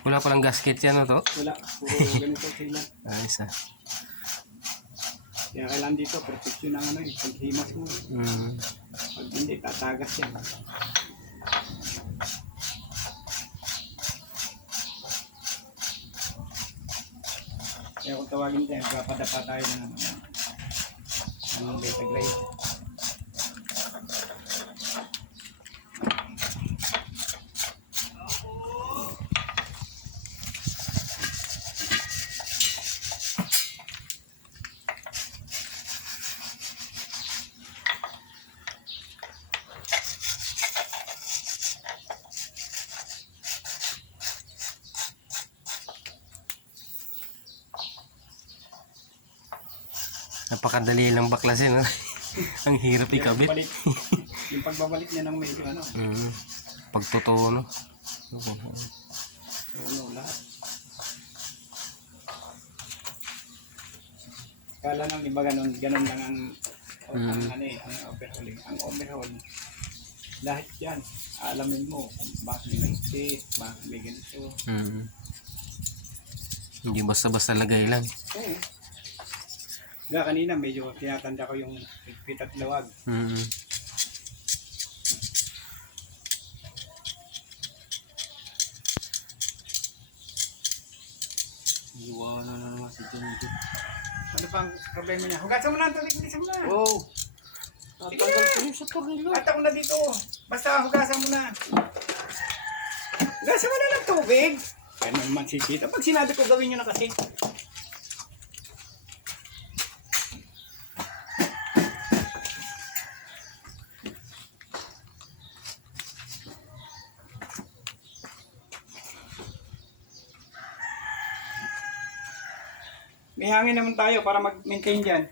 Wala palang gasket yan, no, to? Wala, puro ganito sila. Ayos, ah. Kaya kailan dito, perfection ang ano eh, paghimas mo. Pag hindi, tatagas yan. Kaya kung tawagin tayo, magpapadapa tayo ng beta grade. Napakadali lang baklasin, no? Ang hirap ikabit. Yung pagbabalik niya ng medyo ano. Pagtotoo, no? Ano, lahat. Kala nang iba ganun lang ang ano eh, ang overhauling. Ang overhaul, lahat yan, alamin mo kung bakit may higpit, bakit may ganito. Hindi basta-basta lagay lang. Oo. Kaya kanina medyo tinatanda ko yung higpit at lawag. Iwanan na naman si John dito. Ano pang problema niya? Hugasan mo na ang tubig, bilisan mo na. Oh! Tatanggal ko yung sa tornilyo. At ako na dito. Basta hugasan mo na. Hugasan mo na ng tubig. Kaya naman si Tita. Pag sinabi ko gawin nyo na kasi. May hangin naman tayo para mag-maintain dyan.